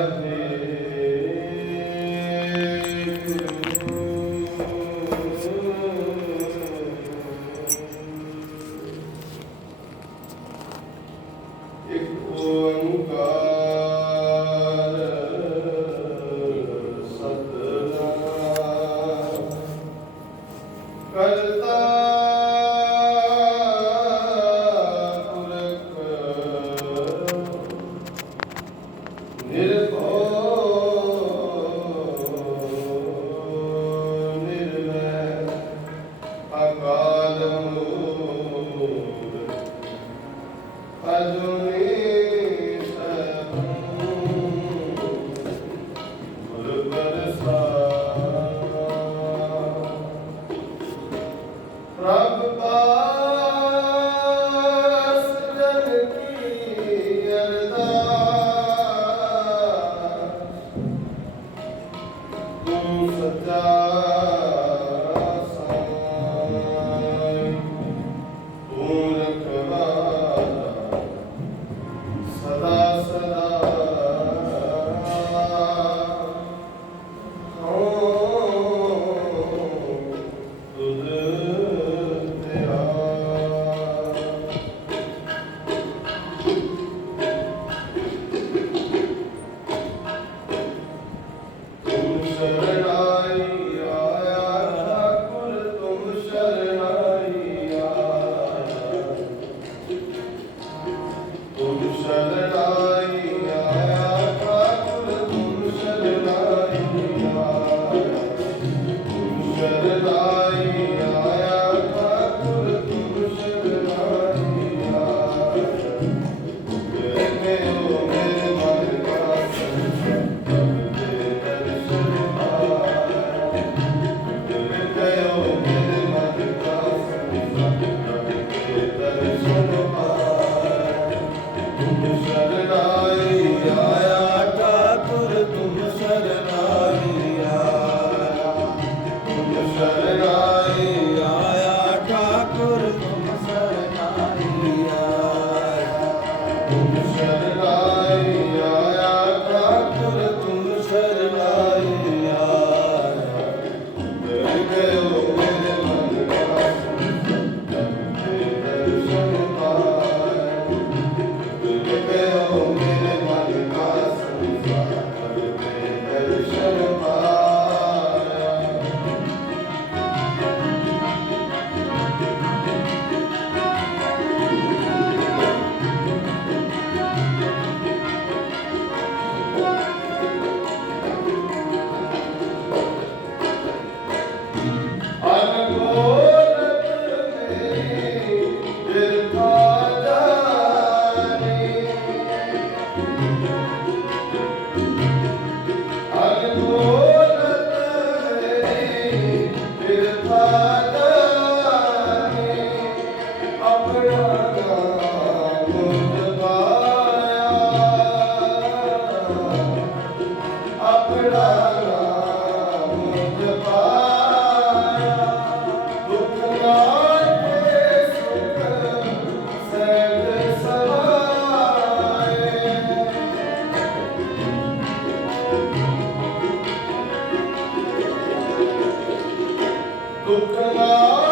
ਇੱਕ Adonai. Goodbye. do canal.